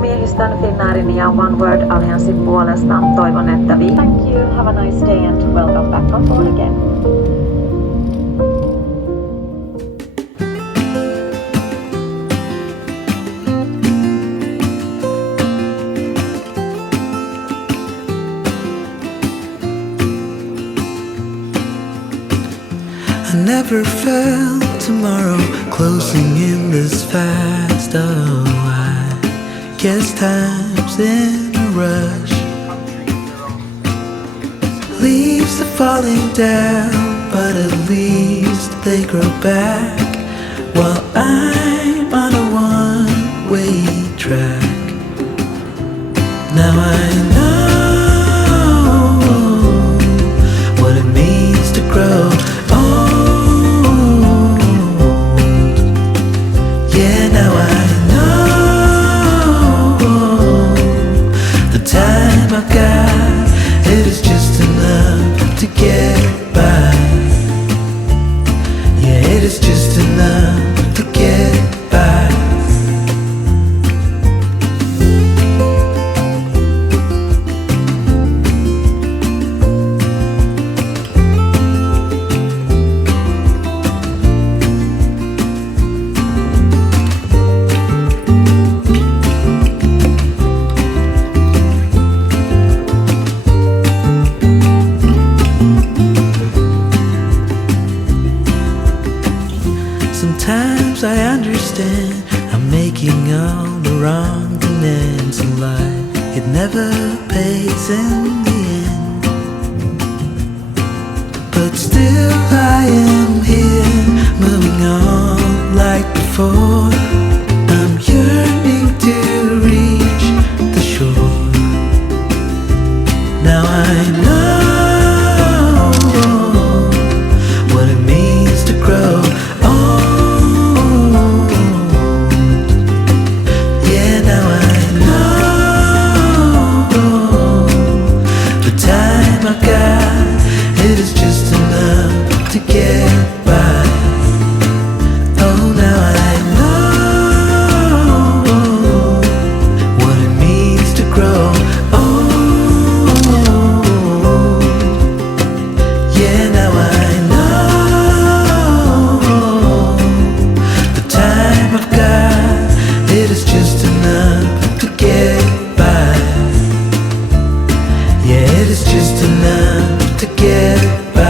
miehistön Finnairin ja One World Alliancein puolesta toivon, että Thank you, have a nice day and welcome back on board again. I never felt tomorrow closing in this fast. Oh, I guess time's in a rush. Leaves are falling down, but at least they grow back, while I'm on a one-way track. Now I know what it means to grow. It is just enough to get by. Yeah, it is just enough to get by. Sometimes I understand I'm making all the wrong demands in life. It never pays in the end, but still I am here, moving on like before. I'm yearning to reach the shore. Now I know what it means to grow. It is just enough to get by. Oh, now I know what it means to grow. Oh, yeah, now I know the time I've got. It is just enough to get by. Yeah, it is just enough to get by.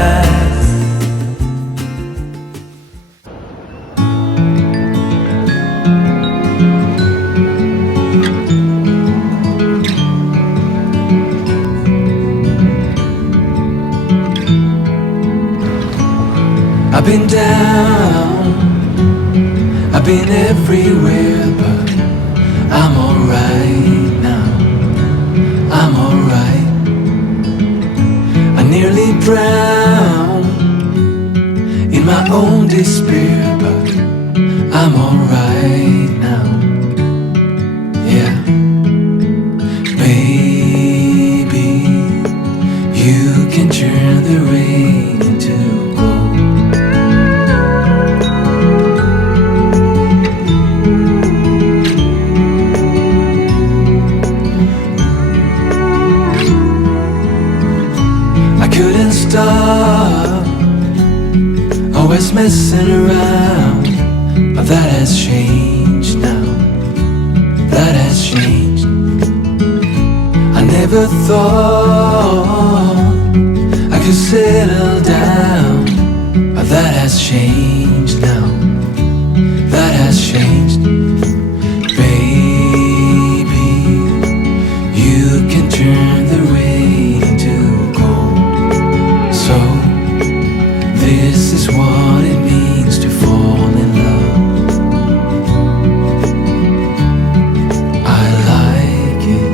I've been down, I've been everywhere, but I'm alright now. I'm alright. I nearly drowned in my own despair, but I'm alright now. Yeah, baby, you can turn the rain into gold. Couldn't stop, always messing around, but that has changed now. That has changed. I never thought I could settle down, but that has changed now. That has changed. Baby, you can turn the rain into gold. So, this is what it means to fall in love. I like it.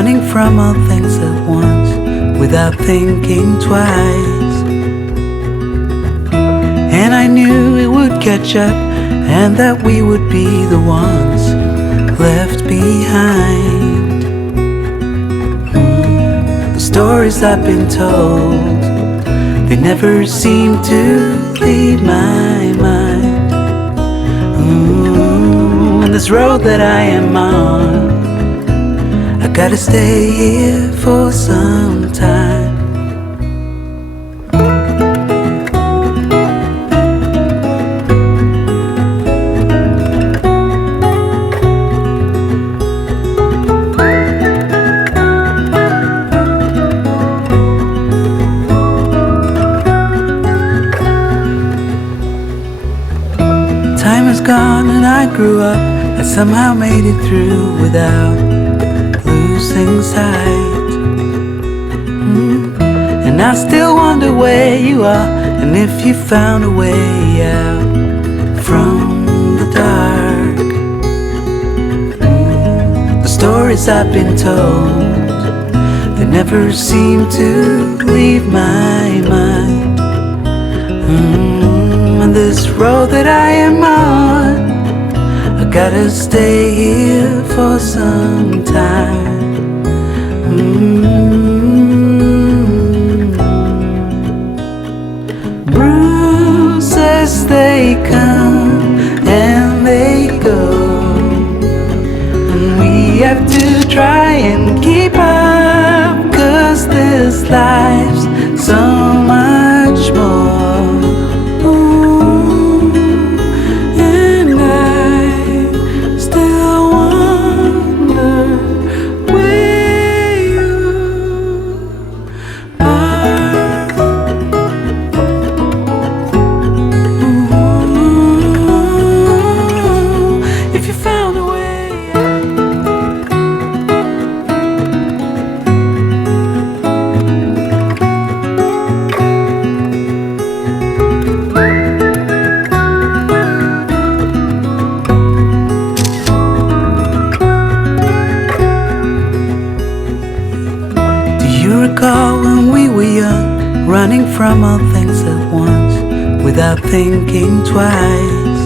running from all things at once without thinking twice. And I knew it would catch up and that we would be the ones left behind. The stories I've been told, they never seem to leave my mind. And this road that I am on, I gotta stay here for some time. Time is gone and I grew up. I somehow made it through without losing sight. And I still wonder where you are, and if you found a way out from the dark. The stories I've been told, they never seem to leave my mind. And this road that I am on, I gotta stay here for some time. Bruises, they come and they go, and we have to try and keep up, 'cause this life's so much more. When we were young, running from all things at once without thinking twice.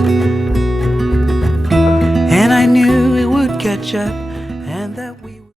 And I knew it would catch up and that we